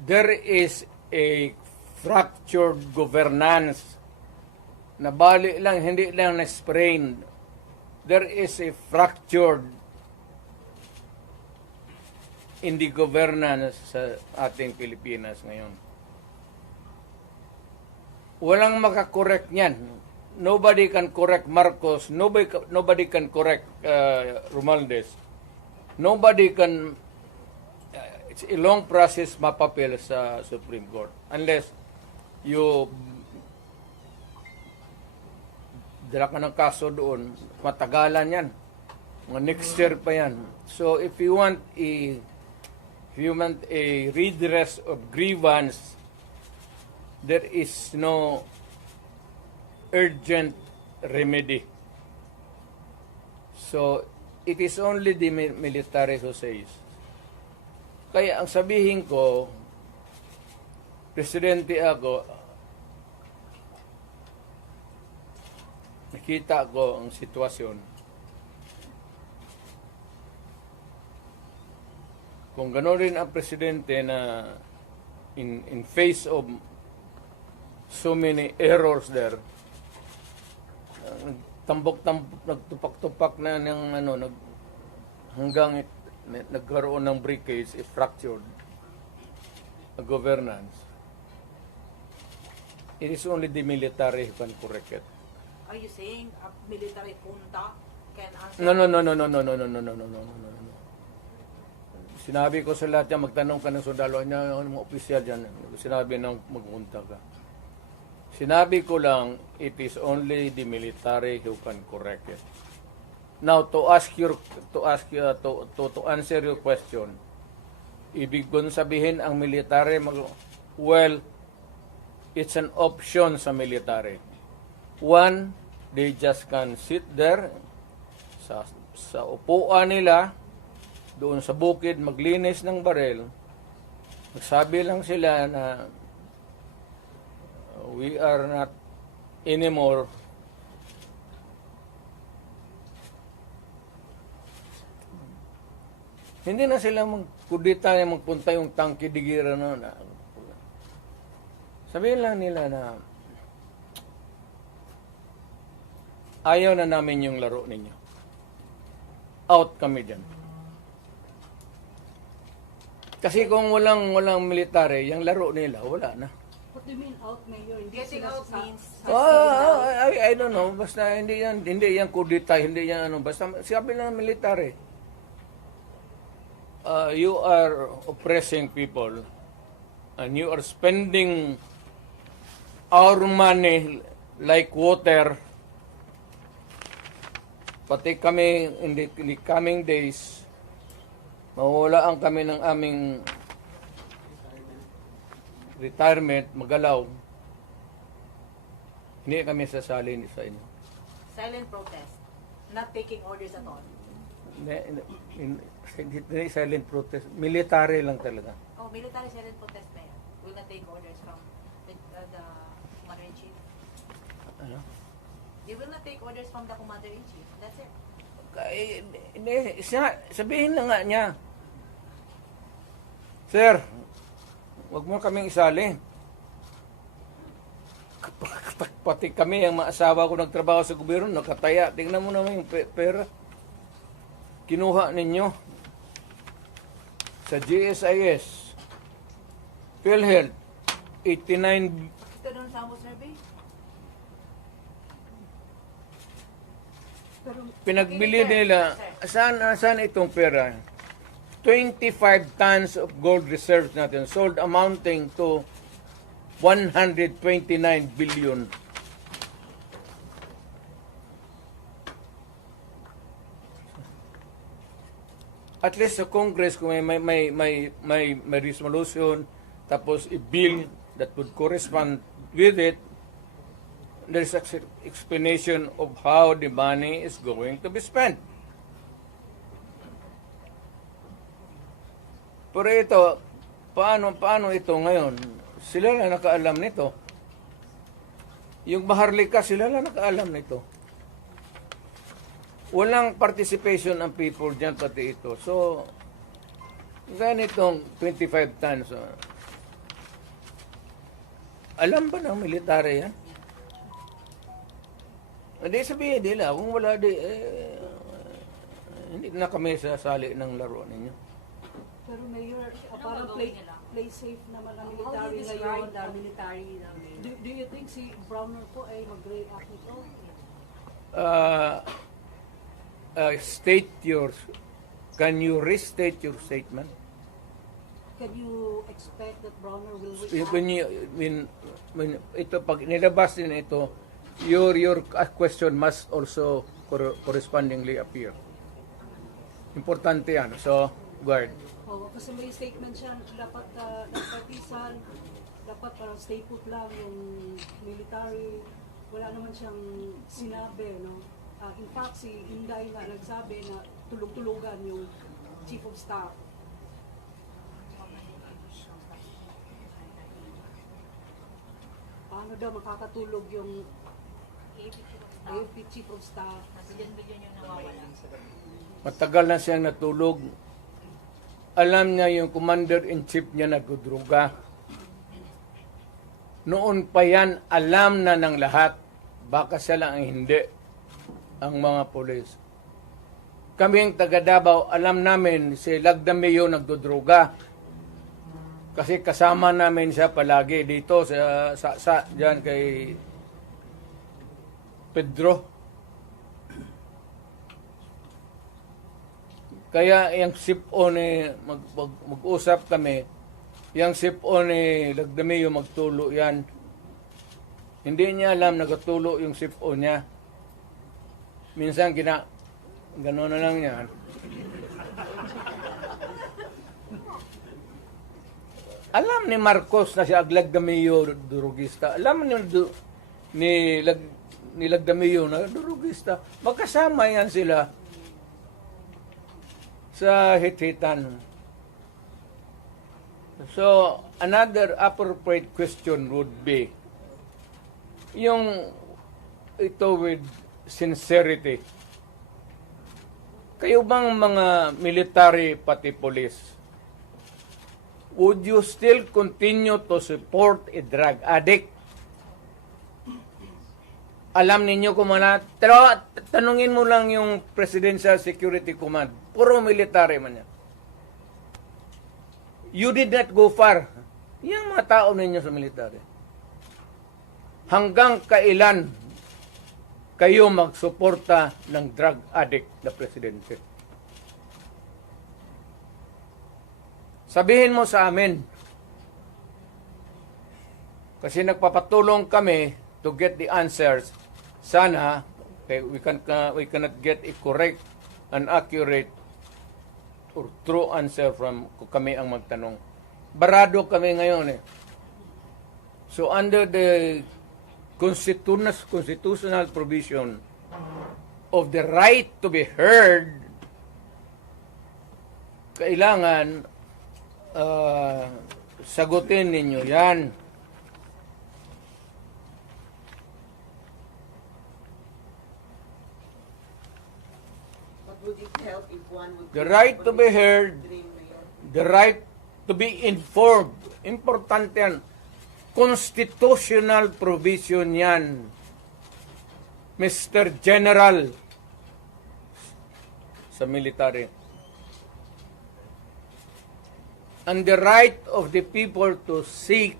there is a fractured governance na bali lang, hindi lang na-sprain. There is a fractured in the governance sa ating Pilipinas ngayon. Walang makakorek niyan. Nobody can correct Marcos. Nobody can correct Romualdez. Nobody can... it's a long process mapapil sa Supreme Court. Unless you dala ka ng kaso doon, matagalan yan. Mga next year pa yan. So if you want a redress of grievance, there is no urgent remedy. So it is only the military who says. Kaya ang sabihin ko, presidente ako, nakita ko ang sitwasyon. Kung gano'n rin ang presidente na in face of so many errors there, nagtupak-tupak na ng hanggang nagkaroon ng breakage, fractured governance. It is only the military who can correct it. Are you saying a military junta can answer? No. Sinabi ko sa lahat yan, magtanong ka ng sundalo niya, mga opisyal dyan, sinabi nang magpunta ka. Sinabi ko lang, it is only the military who can correct it. Now, to answer your question, ibig kong sabihin ang military, well, it's an option sa military. One, they just can sit there sa upuan nila, doon sa bukid, maglinis ng barel. Magsabi lang sila na we are not anymore hindi na sila magkudita na magpunta yung tangki digira na. Sabihin lang nila na ayaw na namin yung laro ninyo. Out kami dyan. Kasi kung walang military, yung laro nila, wala na. What do you mean out, Mayor? Hindi Getting sila out sa- means I don't know. Basta hindi yan kudita, hindi yan ano. Basta sabi lang ng military. You are oppressing people and you are spending our money like water. Pati kami in the coming days, mawawalaan kami ng aming retirement, magalaw. Hindi kami sasalin sa inyo. silent protest, not taking orders at all. Hindi silent protest. Military lang talaga. Oh, military silent protest na yan. Will not take orders from the commander-in-chief. Ano? They will not take orders from the commander-in-chief. That's it. Sabihin na nga niya, Sir, wag mo kaming isali. Pati kami, ang mga asawa ko nagtrabaho sa gobyerno, nakataya. Tingnan mo naman yung pera. Kinuha ninyo sa GSIS, PhilHealth, 89. Ito doon sa survey? Pinagbili nila, saan itong pera? 25 tons of gold reserves natin sold amounting to 129 billion. At least sa Congress kung may resolution tapos a bill that would correspond with it, there's explanation of how the money is going to be spent. Pero ito, paano ito ngayon? Sila lang nakaalam nito. Yung Maharlika, sila lang nakaalam nito. Walang participation ng people dyan, pati ito. So, ganitong 25 tons. Alam ba ng military yan? Hindi sabihin nila, kung wala hindi na kami sasali ng laro ninyo. Pero Mayor, parang gagawin nila? play safe naman ang How do you military describe ngayon. the military namin? Do you think si Browner po ay mag-react nito? Can you restate your statement? Can you expect that Browner will react? When ito, pag nilabas din ito, your question must also correspondingly appear. Importante yan. So, guard. Oh, kasi may statement siya, dapat nagpatisan, dapat parang stay put lang yung military. Wala naman siyang sinabi, no? In fact, si Inday nga nagsabi na tulog-tulugan yung Chief of Staff. Paano daw makakatulog yung AFP Chief of Staff? Bilyon yung nawawala. Matagal na siyang natulog. Alam niya yung commander-in-chief niya nagdudruga. Noon pa yan, alam na ng lahat. Baka siya lang ang hindi. Ang mga polis. Kaming taga Davao, alam namin si Lagdameo nagdudruga. Kasi kasama namin siya palagi dito sa diyan kay Pedro. Kaya yung sip-o ni mag-usap kami, yung sip-o ni Lagdameo magtulo yan. Hindi niya alam nagtulo yung sip-o niya. Minsan gano'n na lang yan. Alam ni Marcos na siya Lagdameo durugista. Alam ni Lagdameo na durugista. Magkasama yan sila sa hit-hitan. So, another appropriate question would be, yung ito with sincerity. Kayo bang mga military pati police, would you still continue to support a drug addict? Alam ninyo kung pero tanungin mo lang yung Presidential Security Command. Puro military man yan. You did not go far. Yung mga tao ninyo sa military. Hanggang kailan kayo magsuporta ng drug addict na presidente? Sabihin mo sa amin. Kasi nagpapatulong kami to get the answers. Sana we cannot get a correct and accurate or true answer from kami ang magtanong. Barado kami ngayon eh. So under the constitutional provision of the right to be heard, kailangan sagutin ninyo yan. Would it help if one would The right to be heard, the right to be informed. Importante yan. Constitutional provision yan. Mr. General sa military. And the right of the people to seek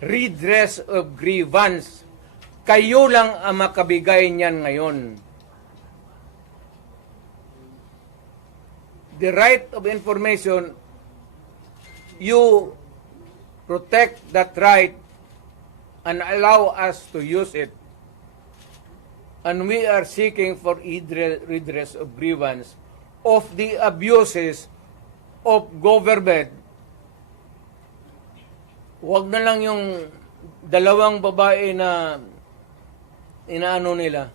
redress of grievance. Kayo lang ang makabigay niyan ngayon. The right of information, you protect that right and allow us to use it. And we are seeking for redress of grievance of the abuses of government. Huwag na lang yung dalawang babae na inaano nila.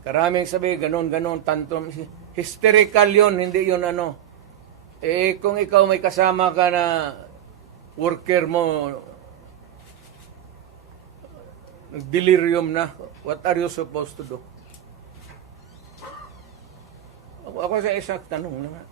Karaming sabi, ganon, tantrum. Hysterical yun, hindi yun ano. Eh, kung ikaw may kasama ka na worker mo, delirium na, what are you supposed to do? Ako sa isang tanong na nga.